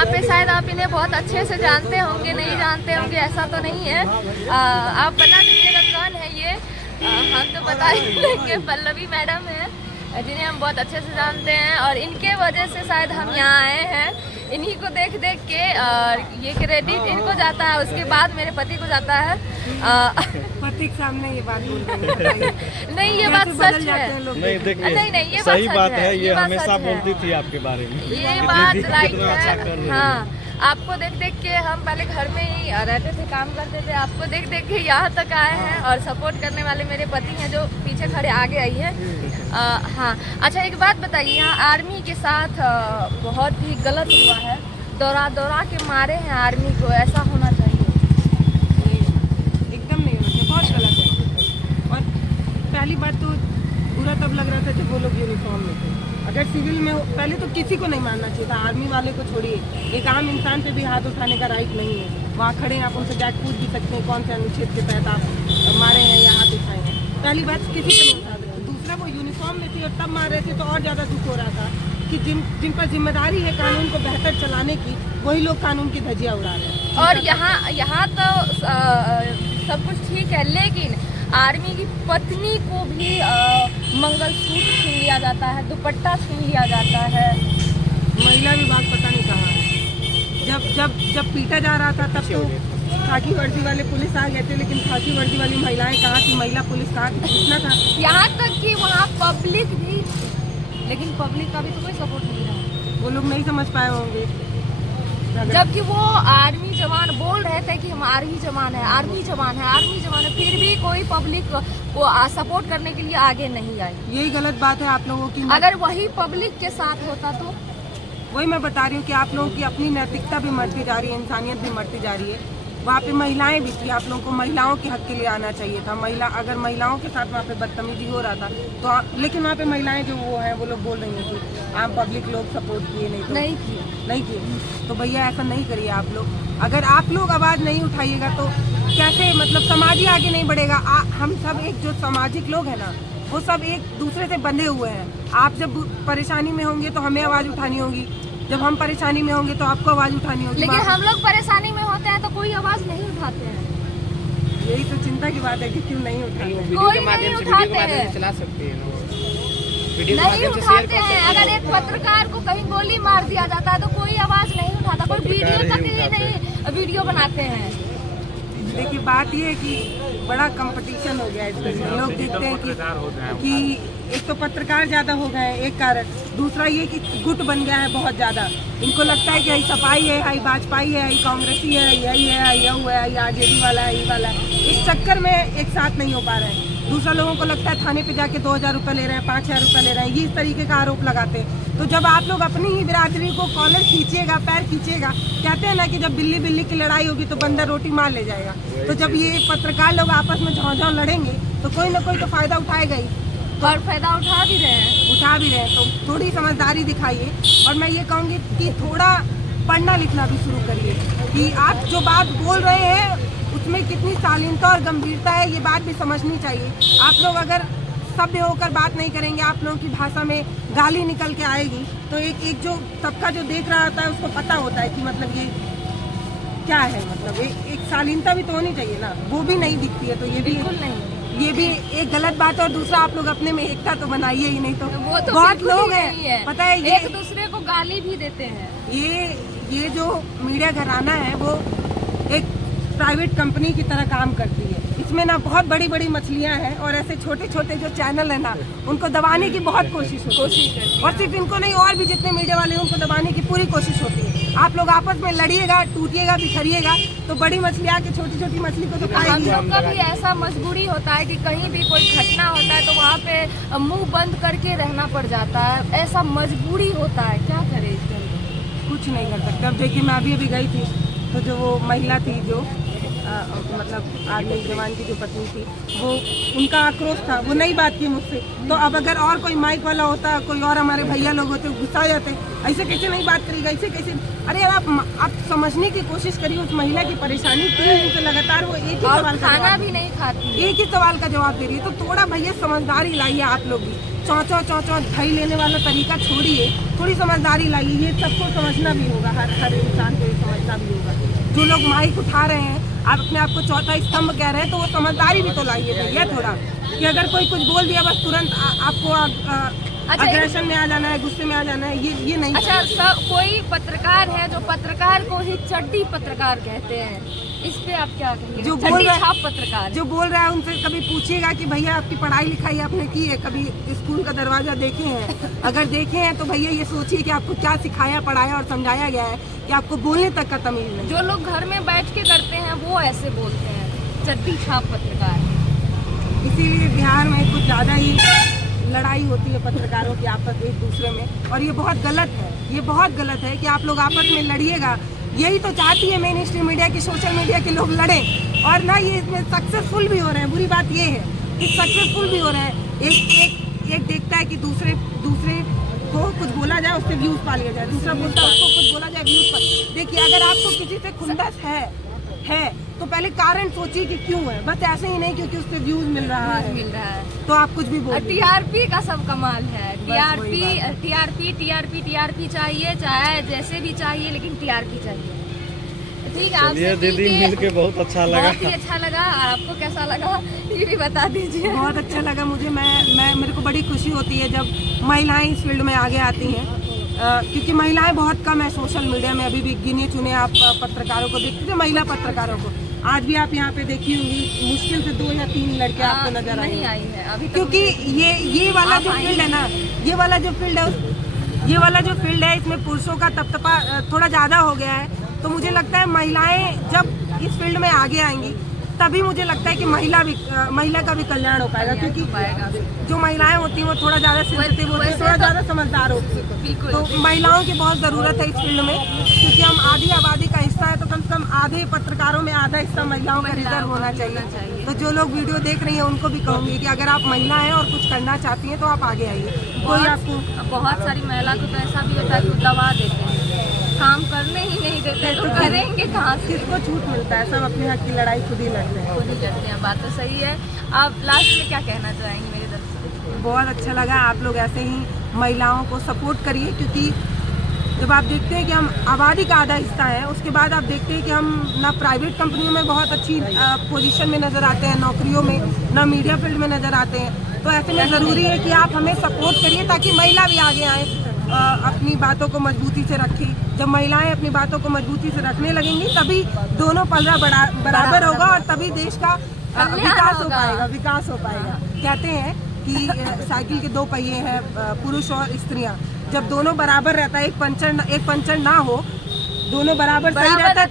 यहाँ पे शायद आप इन्हें बहुत अच्छे से जानते होंगे, नहीं जानते होंगे ऐसा तो नहीं है। आप बता दीजिएगा कौन है ये। हम तो बता ही लेंगे, पल्लवी मैडम है जिन्हें हम बहुत अच्छे से जानते हैं और इनके वजह से शायद हम यहाँ आए हैं। इन्हीं को देख देख के और ये क्रेडिट इनको जाता है, उसके बाद मेरे पति को जाता है। पति के सामने ये बात बोल रही है। नहीं ये बात सच है। नहीं देखिए, नहीं ये सही बात बात है, ये बात हमेशा सच है। बोलती थी आपके बारे में। ये बात राइट कितना अच्छा कर है। रही है। हाँ, आपको देख देख के हम पहले घर में ही रहते थे, काम करते थे, आपको देख देख के यहाँ तक आए हैं और सपोर्ट करने वाले मेरे पति हैं जो पीछे खड़े आगे आई हैं। हाँ अच्छा, एक बात बताइए, यहाँ आर्मी के साथ बहुत ही गलत हुआ है, दौरा दौरा के मारे हैं आर्मी को, ऐसा होना चाहिए? एकदम नहीं होना चाहिए, बहुत गलत है। और पहली बात तो बुरा तब लग रहा था जब वो लोग यूनिफॉर्म में थे। अगर सिविल में हो, पहले तो किसी को नहीं मारना चाहिए था, आर्मी वाले को छोड़िए, एक आम इंसान पे भी हाथ उठाने का राइट नहीं है। वहाँ खड़े हैं, आप उनसे जाके पूछ भी सकते हैं कौन से अनुच्छेद के तहत आप मारे हैं या हाथ उठाए हैं। पहली बात किसी को नहीं उठा सकते। दूसरा, वो यूनिफॉर्म में थी और तब मार रहे थे तो और ज़्यादा दुख हो रहा था कि जिन पर जिम्मेदारी है कानून को बेहतर चलाने की, वही लोग कानून की धज्जियाँ उड़ा रहे हैं। और यहाँ तो सब कुछ ठीक है, लेकिन आर्मी की पत्नी को भी मंगलसूत्र छीन लिया जाता है, दुपट्टा छीन लिया जाता है। महिला विभाग पता नहीं कहाँ है। जब पीटा जा रहा था तब तो खाकी वर्दी वाले पुलिस आ गए थे, लेकिन खाकी वर्दी वाली महिलाएं कहाँ थी, महिला पुलिस कहाँ थी, पूछना था। यहाँ तक कि वहाँ पब्लिक भी, लेकिन पब्लिक का भी तो कोई सपोर्ट नहीं रहा। वो लोग नहीं समझ पाए होंगे। जबकि वो आर्मी जवान बोल रहे थे कि हम आर्मी जवान है, आर्मी जवान है, आर्मी जवान है, फिर भी कोई पब्लिक को सपोर्ट करने के लिए आगे नहीं आई। यही गलत बात है आप लोगों की। अगर वही पब्लिक के साथ होता तो? वही मैं बता रही हूँ कि आप लोगों की अपनी नैतिकता भी मरती जा रही है, इंसानियत भी मरती जा रही है। वहाँ पे महिलाएं भी थी, आप लोगों को महिलाओं के हक के लिए आना चाहिए था। अगर महिलाओं के साथ वहाँ पे बदतमीजी हो रहा था तो, लेकिन वहाँ पे महिलाएं जो वो हैं वो लोग बोल रही हैं कि आम पब्लिक लोग सपोर्ट किए नहीं किए। तो भैया ऐसा नहीं करिए आप लोग। अगर आप लोग आवाज़ नहीं उठाइएगा तो कैसे, मतलब समाज ही आगे नहीं बढ़ेगा। हम सब एक जो सामाजिक लोग हैं ना, वो सब एक दूसरे से बंधे हुए हैं। आप जब परेशानी में होंगे तो हमें आवाज़ उठानी होगी, जब हम परेशानी में होंगे तो आपको आवाज़ उठानी होगी। लेकिन हम लोग परेशानी में होते हैं तो कोई आवाज़ नहीं उठाते हैं। यही तो चिंता की बात है कि क्यों नहीं उठाते हैं। कोई नहीं उठाते हैं, चला सकते हैं नहीं उठाते हैं। अगर एक पत्रकार को कहीं गोली मार दिया जाता है तो कोई आवाज़ नहीं उठाता, कोई वीडियो तक ही नहीं वीडियो बनाते हैं। देखिए बात ये है कि बड़ा कंपटीशन हो गया है इसमें। लोग देखते हैं कि एक तो पत्रकार ज़्यादा हो गए, एक कारण। दूसरा ये कि गुट बन गया है बहुत ज़्यादा। इनको लगता है कि यही सपाई है, यही भाजपाई है, यही कांग्रेसी है, यही है, यही है, यही आरजेडी वाला है, यही वाला है। इस चक्कर में एक साथ नहीं हो पा रहे हैं। दूसरा, लोगों को लगता है थाने पे जाके 2000 रुपये ले रहे हैं, 5000 रुपये ले रहे हैं, ये इस तरीके का आरोप लगाते हैं। तो जब आप लोग अपनी ही बिरादरी को कॉलर खींचिएगा, पैर खींचिएगा, कहते हैं ना कि जब बिल्ली बिल्ली की लड़ाई होगी तो बंदर रोटी मार ले जाएगा। तो जब ये पत्रकार लोग आपस में झाँझाँ लड़ेंगे तो कोई ना कोई तो फायदा उठाएगा ही। और फायदा उठा भी रहे हैं। तो थोड़ी समझदारी दिखाइए। और मैं ये कहूँगी कि थोड़ा पढ़ना लिखना भी शुरू करिए कि आप जो बात बोल रहे हैं उसमें कितनी शालीनता और गंभीरता है, ये बात भी समझनी चाहिए। आप लोग अगर सभ्य होकर बात नहीं करेंगे, आप लोगों की भाषा में गाली निकल के आएगी, तो एक जो सबका जो देख रहा होता है उसको पता होता है कि मतलब ये क्या है। मतलब एक शालीनता भी तो होनी चाहिए ना, वो भी नहीं दिखती है। तो ये भी ये भी एक गलत बात है। और दूसरा, आप लोग अपने में एकता तो बनाइए ही नहीं। तो वो तो बहुत लोग हैं, पता है, ये एक दूसरे को गाली भी देते हैं। ये जो मीडिया घराना है वो एक प्राइवेट कंपनी की तरह काम करती है। इसमें ना बहुत बड़ी बड़ी मछलियां हैं और ऐसे छोटे छोटे जो चैनल है ना, उनको दबाने की बहुत कोशिश होती है। और सिर्फ इनको नहीं, और भी जितने मीडिया वाले हैं उनको दबाने की पूरी कोशिश होती है। आप लोग आपस में लड़िएगा, टूटिएगा, बिखरिएगा तो बड़ी मछली आके छोटी छोटी मछली को तो खाएगी। हम लोग का भी ऐसा मजबूरी होता है कि कहीं भी कोई घटना होता है तो वहाँ पे मुंह बंद करके रहना पड़ जाता है, ऐसा मजबूरी होता है। क्या करें इसके अंदर? कुछ नहीं कर सकते। अब देखिए, मैं अभी गई थी तो जो वो महिला थी जो मतलब आर्मी जवान की जो पत्नी थी, वो उनका आक्रोश था, वो नहीं बात की मुझसे। तो अब अगर और कोई माइक वाला होता, कोई और हमारे भैया लोग होते, गुस्सा जाते, ऐसे कैसे नहीं बात करेगा, ऐसे कैसे। अरे यार आप समझने की कोशिश करिए उस महिला की परेशानी। 3 दिन से लगातार वो एक ही सवाल का खाना जवाब भी नहीं खाती, एक ही सवाल का जवाब दे रही है। तो थोड़ा भैया समझदारी लाइए आप लोग भी। चौ धई लेने वाला तरीका छोड़िए, थोड़ी समझदारी लाइए। ये सबको समझना भी होगा, हर इंसान को ये समझना भी होगा। जो लोग माइक उठा रहे हैं, आप अपने आप को चौथा स्तंभ कह रहे हैं, तो वो समझदारी भी तो लाइए भैया थोड़ा, कि अगर कोई कुछ बोल दिया बस तुरंत आपको अग्रेशन में आ जाना है, गुस्से में आ जाना है, ये नहीं। अच्छा, कोई पत्रकार है जो पत्रकार को ही चड्डी पत्रकार कहते हैं, इस पे आप क्या कहेंगे? जो चड्डी छाप पत्रकार जो बोल रहा है उनसे कभी पूछिएगा कि भैया आपकी पढ़ाई लिखाई आपने की है, कभी स्कूल का दरवाजा देखे हैं? अगर देखे हैं तो भैया ये सोचिए कि आपको क्या सिखाया, पढ़ाया और समझाया गया है कि आपको बोलने तक का तमीज नहीं। जो लोग घर में बैठ के करते हैं वो ऐसे बोलते हैं, चड्डी छाप पत्रकार। इसीलिए बिहार में कुछ ज़्यादा ही लड़ाई होती है पत्रकारों की आपस एक दूसरे में, और ये बहुत गलत है। ये बहुत गलत है कि आप लोग आपस में लड़िएगा। यही तो चाहती है मेन स्ट्रीम मीडिया की, सोशल मीडिया के लोग लड़ें, और ना ये इसमें सक्सेसफुल भी हो रहे हैं। बुरी बात ये है कि सक्सेसफुल भी हो रहे हैं। एक देखता है कि दूसरे को कुछ बोला जाए, उससे व्यूज पा लिया जाए, दूसरा बोलता है उसको कुछ बोला जाए, व्यूज पा। देखिए, अगर आपको किसी से खुंदस है तो पहले कारण सोचिए कि क्यों है। बस ऐसे ही नहीं क्योंकि उससे व्यूज मिल रहा है तो आप कुछ भी बोलिए। टीआरपी का सब कमाल है। टीआरपी चाहिए, चाहे जैसे भी चाहिए, लेकिन टीआरपी चाहिए। ठीक है, आपसे दीदी मिलके बहुत अच्छा लगा। बहुत ही अच्छा लगा। आपको कैसा लगा ये भी बता दीजिए। बहुत अच्छा लगा मुझे। मेरे को बड़ी खुशी होती है जब महिलाएं इस फील्ड में आगे आती हैं, क्योंकि महिलाएं बहुत कम है सोशल मीडिया में। अभी भी गिने चुने आप पत्रकारों को देखते थे, महिला पत्रकारों को। आज भी आप यहाँ पे देखी होंगी, मुश्किल से 2 या 3 लड़के आपको नजर आई है अभी तक। क्योंकि ये वाला जो फील्ड है ना, ये वाला जो फील्ड है इसमें पुरुषों का तपतपा थोड़ा ज्यादा हो गया है। तो मुझे लगता है महिलाएं जब इस फील्ड में आगे आएंगी तभी मुझे लगता है कि महिला का भी कल्याण हो पाएगा, क्योंकि जो महिलाएं होती हैं वो थोड़ा ज्यादा सेंसिटिव होती हैं, थोड़ा ज्यादा समझदार होती हैं। तो महिलाओं की बहुत जरूरत है इस फील्ड में, क्योंकि हम आधी आबादी का हिस्सा है, तो कम से कम आधे पत्रकारों में आधा हिस्सा महिलाओं का रिजर्व होना चाहिए। तो जो लोग वीडियो देख रही हैं उनको भी कहूँगी कि अगर आप महिला हैं और कुछ करना चाहती हैं तो आप आगे आइए। कोई आपको बहुत सारी महिला को तो ऐसा भी होता है कि दबा देते हैं, काम करने ही नहीं देते, तो करेंगे कहाँ से? किसको छूट मिलता है? सब अपने हक की लड़ाई खुद ही लड़ते हैं। खुद ही लड़ते हैं, बात तो सही है। आप लास्ट में क्या कहना चाहेंगे मेरे दर्शक? बहुत अच्छा लगा। आप लोग ऐसे ही महिलाओं को सपोर्ट करिए, क्योंकि जब आप देखते हैं कि हम आबादी का आधा हिस्सा है, उसके बाद आप देखते हैं कि हम ना प्राइवेट कंपनियों में बहुत अच्छी पोजीशन में नज़र आते हैं, नौकरियों में, ना मीडिया फील्ड में नज़र आते हैं। तो ऐसे में ज़रूरी है कि आप हमें सपोर्ट करिए ताकि महिला भी आगे आए, अपनी बातों को मजबूती से रखें। जब महिलाएं अपनी बातों को मजबूती से रखने लगेंगी तभी दोनों पल्ला बराबर होगा, और तभी देश का विकास हो पाएगा। कहते हैं कि साइकिल के 2 पहिए हैं, पुरुष और स्त्रियां। जब दोनों बराबर रहता है, एक पंचर ना हो, दोनों बराबर सही रहता है,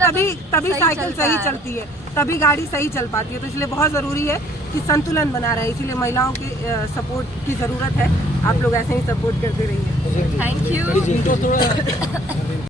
तभी साइकिल सही चलती है, तभी गाड़ी सही चल पाती है। तो इसलिए बहुत ज़रूरी है कि संतुलन बना रहे। इसीलिए महिलाओं के सपोर्ट की ज़रूरत है। आप लोग ऐसे ही सपोर्ट करते रहिए। Thank you.